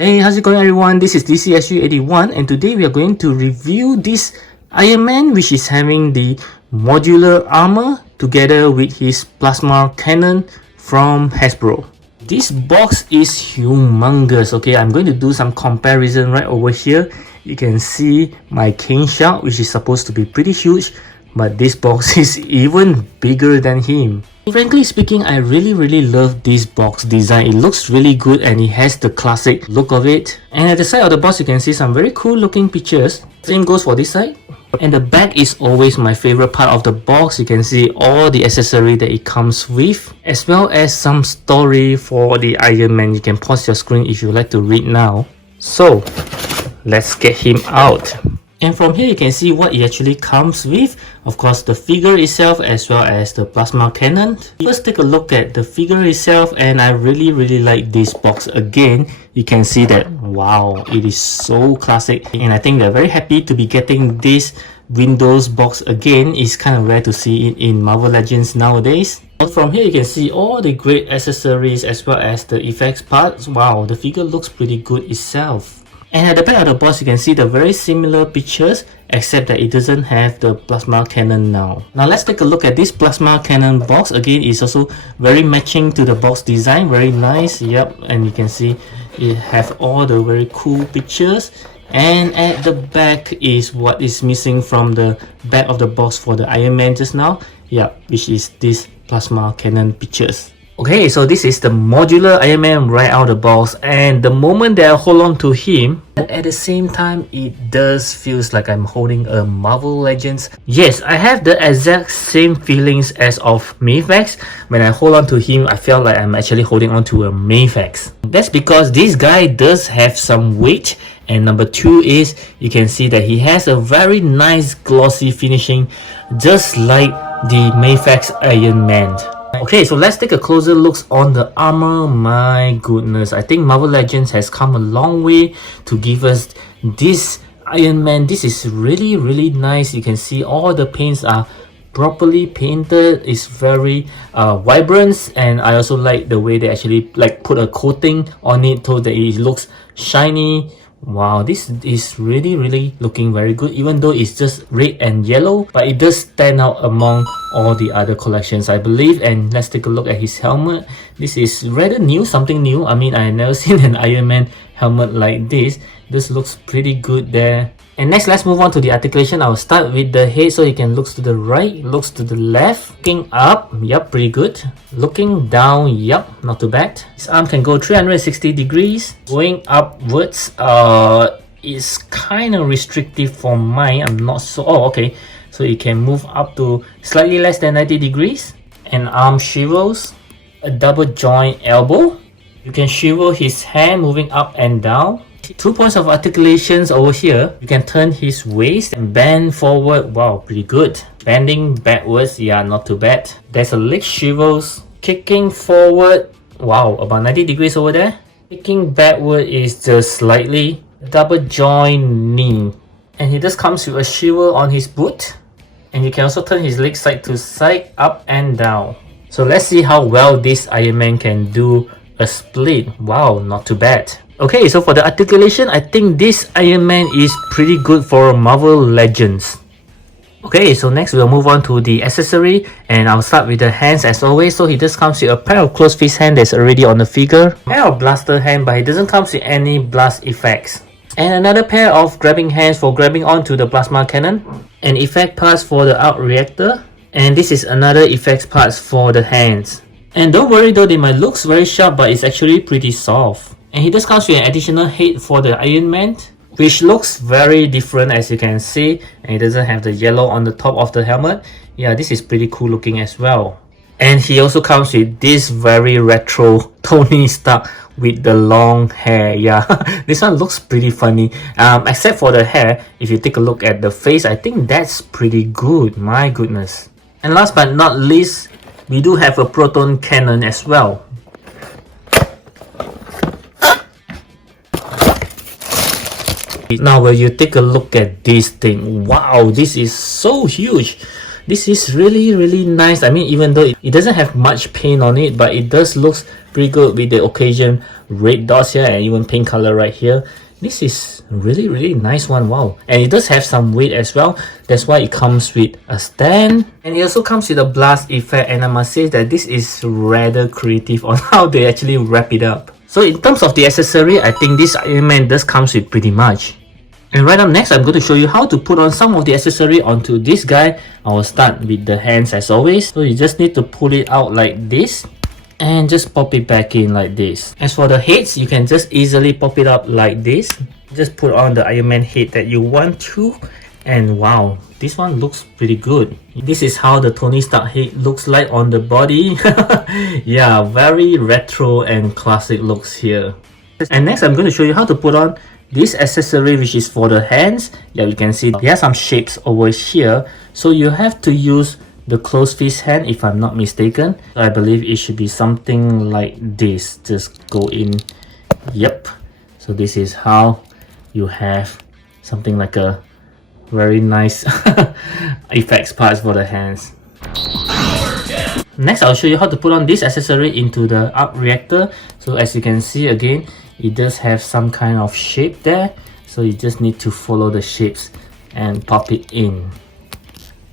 Hey, how's it going everyone? This is DCSU81 and today we are going to review this Iron Man which is having the modular armor together with his plasma cannon from Hasbro. This box is humongous, okay? I'm going to do some comparison right over here. You can see my King Shark which is supposed to be pretty huge, but this box is even bigger than him. Frankly speaking, I really love this box design. It looks really good and it has the classic look of it. And at the side of the box, you can see some very cool looking pictures. Same goes for this side. And the back is always my favorite part of the box. You can see all the accessory that it comes with, as well as some story for the Iron Man. You can pause your screen if you like to read now. So, let's get him out. And from here you can see what it actually comes with. Of course, the figure itself as well as the plasma cannon. Let's take a look at the figure itself, and I really like this box. Again, you can see that wow, it is so classic, and I think they're very happy to be getting this Windows box again. It's kind of rare to see it in Marvel Legends nowadays. But from here you can see all the great accessories as well as the effects parts. Wow, the figure looks pretty good itself. And at the back of the box, you can see the very similar pictures, except that it doesn't have the plasma cannon now. Now let's take a look at this plasma cannon box. Again, it's also very matching to the box design, very nice. Yep, and you can see it have all the very cool pictures. And at the back is what is missing from the back of the box for the Iron Man just now. Yeah, which is this plasma cannon pictures. Okay, so this is the modular Iron Man right out of the box, and the moment that I hold on to him, at the same time it does feels like I'm holding a Marvel Legends. Yes, I have the exact same feelings as of Mayfax. When I hold on to him, I felt like I'm actually holding on to a Mayfax. That's because this guy does have some weight, and number two is you can see that he has a very nice glossy finishing, just like the Mayfax Iron Man. Okay, so let's take a closer look on the armor. My goodness, I think Marvel Legends has come a long way to give us this Iron Man. This is really nice. You can see all the paints are properly painted. It's very vibrant, and I also like the way they actually like put a coating on it so that it looks shiny. Wow, this is really looking very good, even though it's just red and yellow, but it does stand out among all the other collections, I believe. And let's take a look at his helmet. This is rather new, something new. I mean, I've never seen an Iron Man helmet like this. This looks pretty good there. And next, let's move on to the articulation. I'll start with the head, so you can look to the right, looks to the left. Looking up, yep, pretty good. Looking down, yep, not too bad. His arm can go 360 degrees. Going upwards, is kind of restrictive for mine. I'm not so... Oh, okay. So you can move up to slightly less than 90 degrees. And arm swivels. A double joint elbow. You can swivel his hand moving up and down. 2 points of articulations over here. You can turn his waist and bend forward. Wow, pretty good. Bending backwards, yeah, not too bad. There's a leg swivels. Kicking forward, wow, about 90 degrees over there. Kicking backward is just slightly. Double joint knee. And he just comes with a swivel on his boot. And you can also turn his leg side to side, up and down. So let's see how well this Iron Man can do a split. Wow, not too bad. Okay, so for the articulation, I think this Iron Man is pretty good for Marvel Legends. Okay, so next we'll move on to the accessory, and I'll start with the hands as always. So he just comes with a pair of closed fist hand that's already on the figure, a pair of blaster hand, but he doesn't come with any blast effects, and another pair of grabbing hands for grabbing onto the plasma cannon, and effect parts for the arc reactor, and this is another effects parts for the hands. And don't worry though, they might look very sharp, but it's actually pretty soft. And he just comes with an additional head for the Iron Man, which looks very different as you can see. And it doesn't have the yellow on the top of the helmet. Yeah, this is pretty cool looking as well. And he also comes with this very retro Tony Stark with the long hair. Yeah, this one looks pretty funny. Except for the hair, if you take a look at the face, I think that's pretty good. My goodness. And last but not least, we do have a proton cannon as well. Now when you take a look at this thing, wow, this is so huge. This is really nice. I mean, even though it doesn't have much paint on it, but it does looks pretty good with the occasion red dots here and even pink color right here. This is really nice one. Wow. And it does have some weight as well. That's why it comes with a stand. And it also comes with a blast effect. And I must say that this is rather creative on how they actually wrap it up. So in terms of the accessory, I think this Iron Man does comes with pretty much. And right up next, I'm going to show you how to put on some of the accessory onto this guy. I will start with the hands as always. So you just need to pull it out like this. And just pop it back in like this. As for the heads, you can just easily pop it up like this. Just put on the Iron Man head that you want to. And wow, this one looks pretty good. This is how the Tony Stark head looks like on the body. Yeah, very retro and classic looks here. And next, I'm going to show you how to put on this accessory, which is for the hands. Yeah, you can see there are some shapes over here. So you have to use the closed fist hand, if I'm not mistaken. I believe it should be something like this. Just go in. Yep. So this is how you have something like a very nice effects parts for the hands. Next, I'll show you how to put on this accessory into the arc reactor. So as you can see again, it does have some kind of shape there. So you just need to follow the shapes and pop it in.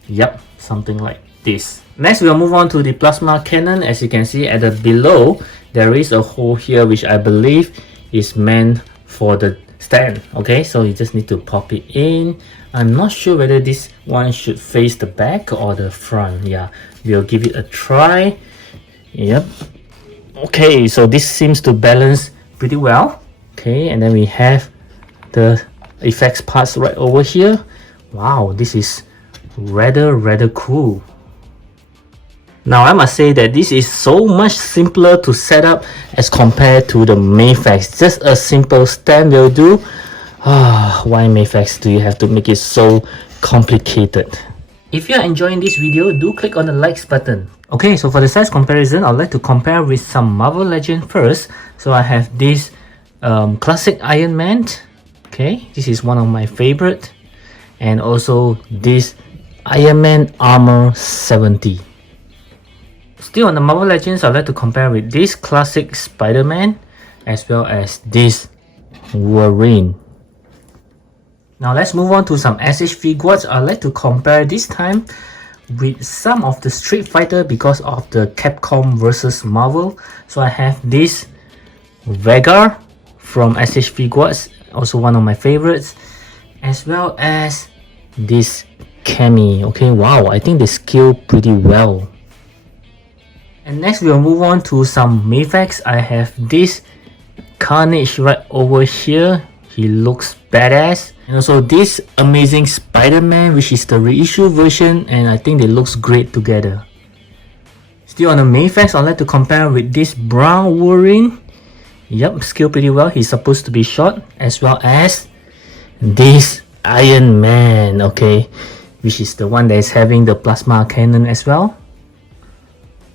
Yep, something like this. Next, we'll move on to the plasma cannon. As you can see at the below, there is a hole here which I believe is meant for the stand. Okay, so you just need to pop it in. I'm not sure whether this one should face the back or the front. Yeah, we'll give it a try. Yep. Okay, so this seems to balance pretty well. Okay, and then we have the effects parts right over here. Wow, this is rather cool. Now I must say that this is so much simpler to set up as compared to the Mayfax. Just a simple stand will do. Why Mayfax do you have to make it so complicated? If you are enjoying this video, do click on the likes button. Okay, so for the size comparison, I'd like to compare with some Marvel Legend first. So I have this classic Iron Man. Okay, this is one of my favorite. And also this Iron Man Armor 70. Still on the Marvel Legends, I'd like to compare with this classic Spider-Man as well as this Wolverine. Now let's move on to some SH Figuarts. I'd like to compare this time with some of the Street Fighter because of the Capcom versus Marvel. So I have this Vega from SH Figuarts, also one of my favorites, as well as this Cammy. Okay, wow, I think they scale pretty well. And next we'll move on to some Mayfax. I have this Carnage right over here. He looks badass. And also this amazing Spider-Man, which is the reissue version, and I think they looks great together. Still on the Mayfax, I'd like to compare with this brown Wolverine. Yep, scale pretty well. He's supposed to be short, as well as this Iron Man, okay, which is the one that is having the plasma cannon as well.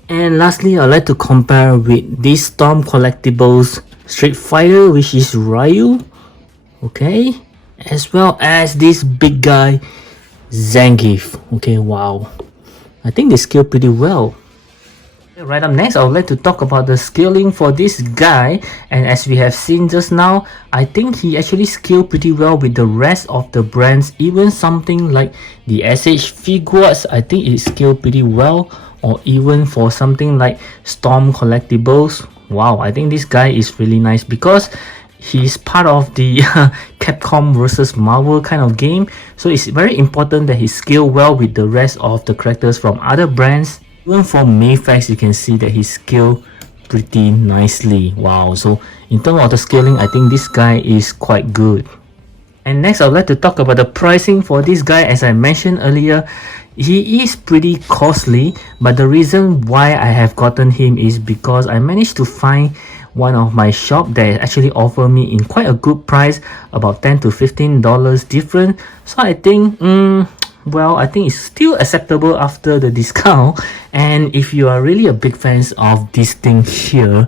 And lastly, I'd like to compare with this Storm Collectibles Street Fighter, which is Ryu, okay, as well as this big guy Zangief. Okay, wow, I think they scale pretty well. Right up next, I would like to talk about the scaling for this guy. And as we have seen just now, I think he actually scaled pretty well with the rest of the brands. Even something like the SH Figuarts, I think it scaled pretty well. Or even for something like Storm Collectibles. Wow, I think this guy is really nice because he's part of the Capcom versus Marvel kind of game. So it's very important that he scale well with the rest of the characters from other brands. Even for Mayfax, you can see that he scaled pretty nicely. Wow, so in terms of the scaling, I think this guy is quite good. And next, I'd like to talk about the pricing for this guy. As I mentioned earlier, he is pretty costly, but the reason why I have gotten him is because I managed to find one of my shop that actually offer me in quite a good price, about $10 to $15 different. So I think well, I think it's still acceptable after the discount. And if you are really a big fan of this thing here,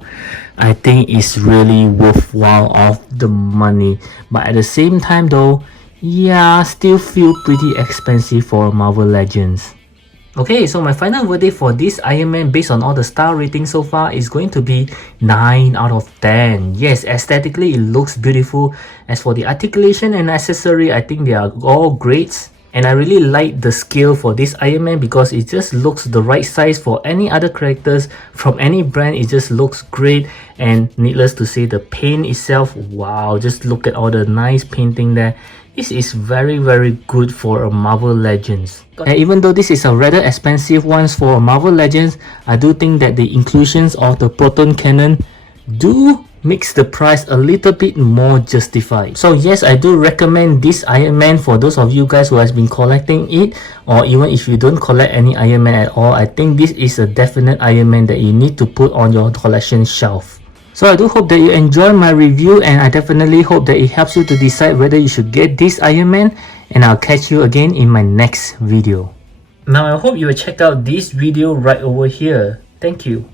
I think it's really worthwhile of the money. But at the same time though, yeah, still feel pretty expensive for Marvel Legends. Okay, so my final verdict for this Iron Man based on all the star ratings so far is going to be 9 out of 10. Yes, aesthetically it looks beautiful. As for the articulation and accessory, I think they are all great. And I really like the scale for this Iron Man because it just looks the right size for any other characters from any brand. It just looks great, and needless to say, the paint itself, wow, just look at all the nice painting there. This is very good for a Marvel Legends. And even though this is a rather expensive one for Marvel Legends, I do think that the inclusions of the proton cannon do makes the price a little bit more justified. So yes, I do recommend this Iron Man for those of you guys who has been collecting it, or even if you don't collect any Iron Man at all. I think this is a definite Iron Man that you need to put on your collection shelf. So I do hope that you enjoy my review, and I definitely hope that it helps you to decide whether you should get this Iron Man, and I'll catch you again in my next video. Now I hope you will check out this video right over here. Thank you.